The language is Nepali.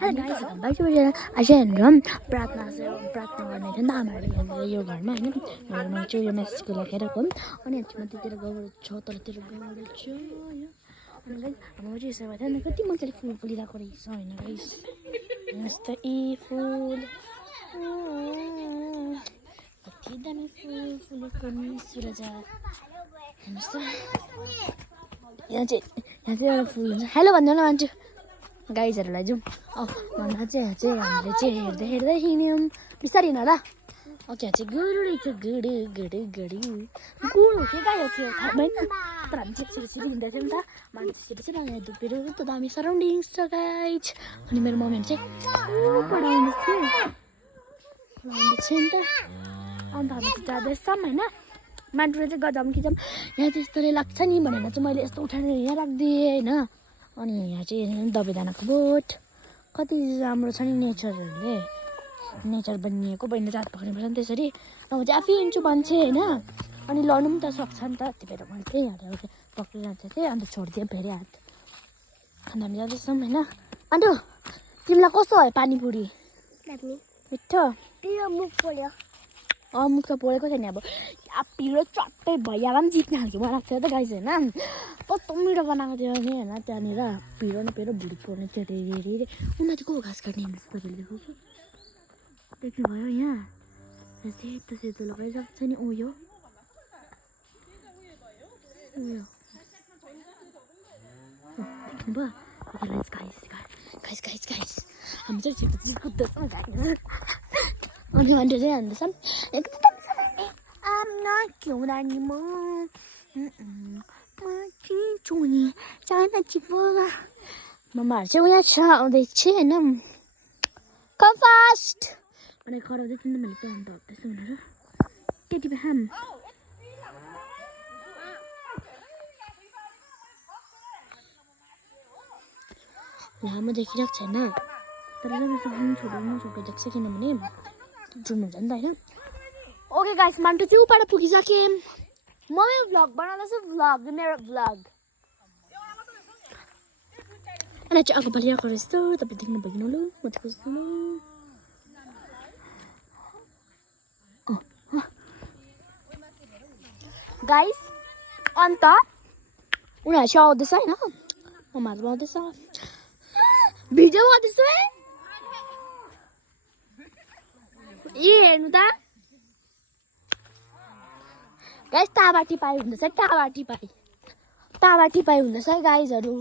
Hello guys, welcome back to my channel. आज प्रार्थना गर्ने थियो नि त आमाहरूले यो घरमा हैन म चाहिँ यो मेसेजको लेखेर गम अनि म त्यतिर गएर छ तलतिर गएर छु अनि गाइस हाम्रो चाहिँ यसो भयो नि कति मजाले फुल फुलिरहेको रहेछ हैन गाइस यस्तो ई फुल कति दामी फुल फुलेको नि सुरजा हेर्नुस् त यहाँ चाहिँ एउटा फुल हुन्छ हेलो भन्दैन मान्छे गाइजहरूलाई जाउँ भन्दा चाहिँ हामीले चाहिँ हेर्दै हिँड्यौँ बिस्तारै हिँड ल ओके चाहिँ गुरु रहेछ गुडु गुडु गुडु गुड हो कि गाई हो कि थाहा भएन तर हामी चाहिँ सिधै हिँड्दै थियौँ नि त मान्छे चाहिँ नयाँ धुपेर कस्तो दामी सराउन्डिङ्स छ गाइज अनि मेरो मम्मीहरू चाहिँ पढाउँदै थियो नि त अन्त हामी चाहिँ जाँदैछौँ होइन माटुले चाहिँ गजाम खिचौँ यहाँ चाहिँ यस्तोले लाग्छ नि भनेर चाहिँ मैले यस्तो उठाएर यहाँ राखिदिएँ होइन अनि यहाँ चाहिँ दबाईदानाको बोट कति राम्रो छ नि नेचरहरूले नेचर बनिएको बहिनी जात पक्रिनुपर्छ नि त्यसरी अब चाहिँ आफै हिँड्छु भन्छ होइन अनि लड्नु पनि त सक्छ नि त त्यही भएर मैले त्यही हालेर पक्रिरहन्छ थिएँ अन्त छोडिदिएँ फेरि हात अन्त हामी जाँदैछौँ होइन अन्त तिमीलाई कस्तो भयो पानीपुरी मिठो मुख पोल्यो मुख त पोलेको छैन अब पिरो चट्टै भइहाल्ला नि जित्ने खालको बनाएको थियो त गाइस होइन कस्तो मिठो बनाएको थियो नि होइन त्यहाँनिर पिरो न पिरो भुँडी पोल्ने थियो अरे उनीहरू को घाँस काट्ने हिँड्छ तपाईँले देखाउँछु देख्नुभयो यहाँ सेतो सेतो लगाइरहेको छ नि उयो देख्नुभयो गाइस हामी चाहिँ छिटो कुद्दैछौँ अनि अन्त चाहिँ हान्दैछौँ एकदम क्यों रानी म चुनी चाहना चिपोगा मम्माहरू चाहिँ उहाँ छ आउँदैछ होइन कम फास्ट अनि कराउँदै थिएँ नि मैले प्लान त हट्दैछु भनेर केटी बेहाम लामो देखिरहेको छैन तर जब छोटो देख्छ किनभने जुम हुन्छ नि त होइन ओके गाइस मान्टु चाहिँ उपाएर पुगिसकेँ म भ्लग बनाउँदैछु मेरो भ्लग अनि चाहिँ अगाडि आएको रहेछ त तपाईँ देख्नु भइगयो ल म त खोज्छु गाइस अन्त उनीहरू चाहिँ आउँदैछ होइन मम्माहरू आउँदैछ भिडियो गर्दैछु है ए हेर्नु त गाइस टाबाटी पाइ हुँदैछ टाबाटी पाइ हुँदैछ है गाइजहरू